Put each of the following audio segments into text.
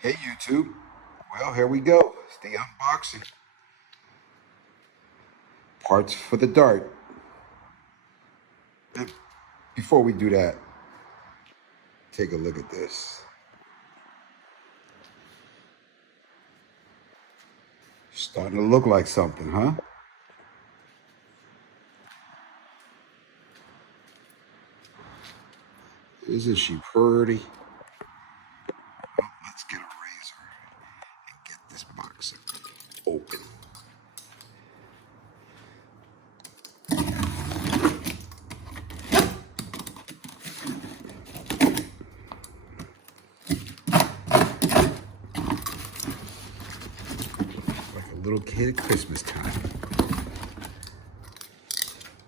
Hey YouTube, well here we go. It's the unboxing. Parts for the Dart. And before we do that, take a look at this. Starting to look like something, huh? Isn't she pretty? Well, let's get a razor and get this box open. Like a little kid at Christmas time.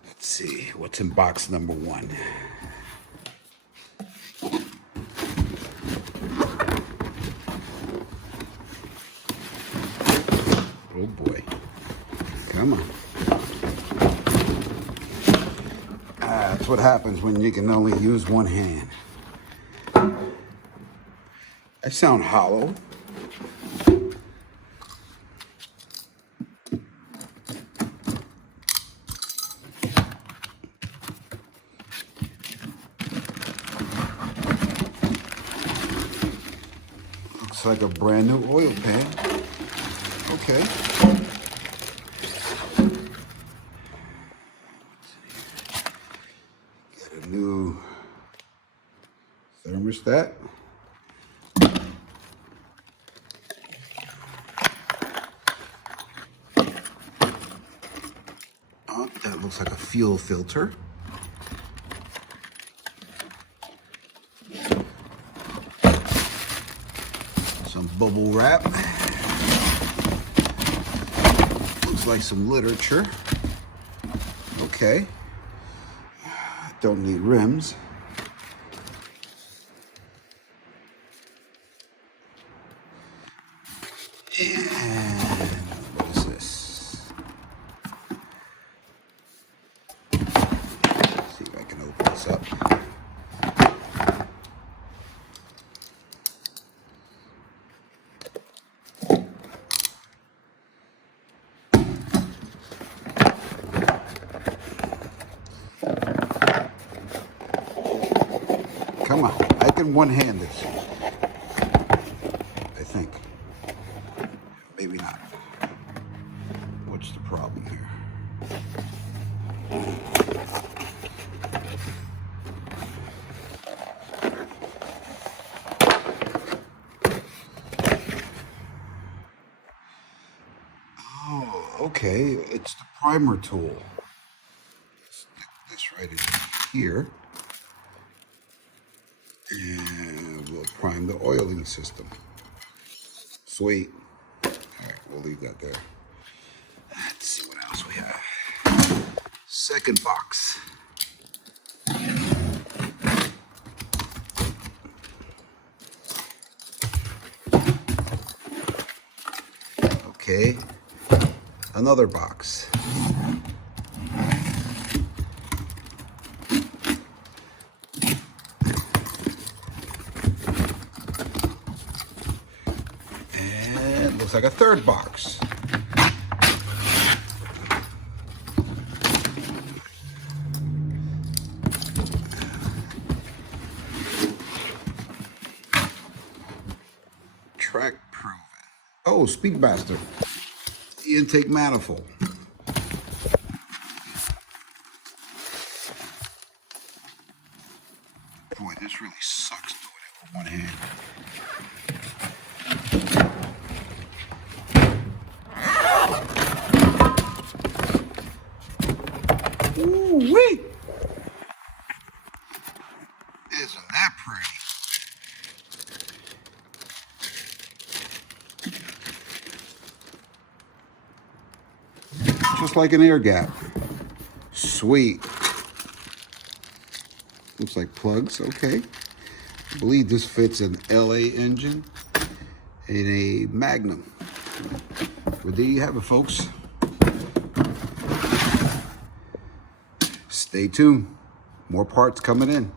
Let's see, what's in box number one? Oh boy, come on. That's what happens when you can only use one hand. I sound hollow. Looks like a brand new oil pan. Okay. Got a new thermostat. Oh, that looks like a fuel filter. Some bubble wrap. Looks like some literature. Okay. Don't need rims. And what is this? Let's see if I can open this up. Come on, I can one-hand this. I think. Maybe not. What's the problem here? Oh, okay. It's the primer tool. Stick this right in here. And we'll prime the oiling system. Sweet. All right, we'll leave that there. Let's see what else we have. Second box. Okay, another box. Looks like a third box. Track proven. Oh, Speedmaster. The intake manifold. Boy, this really sucks doing it with one hand. Ooh-wee! Isn't that pretty? Just like an air gap. Sweet. Looks like plugs, okay. I believe this fits an LA engine and a Magnum. Well, there you have it, folks. Stay tuned. More parts coming in.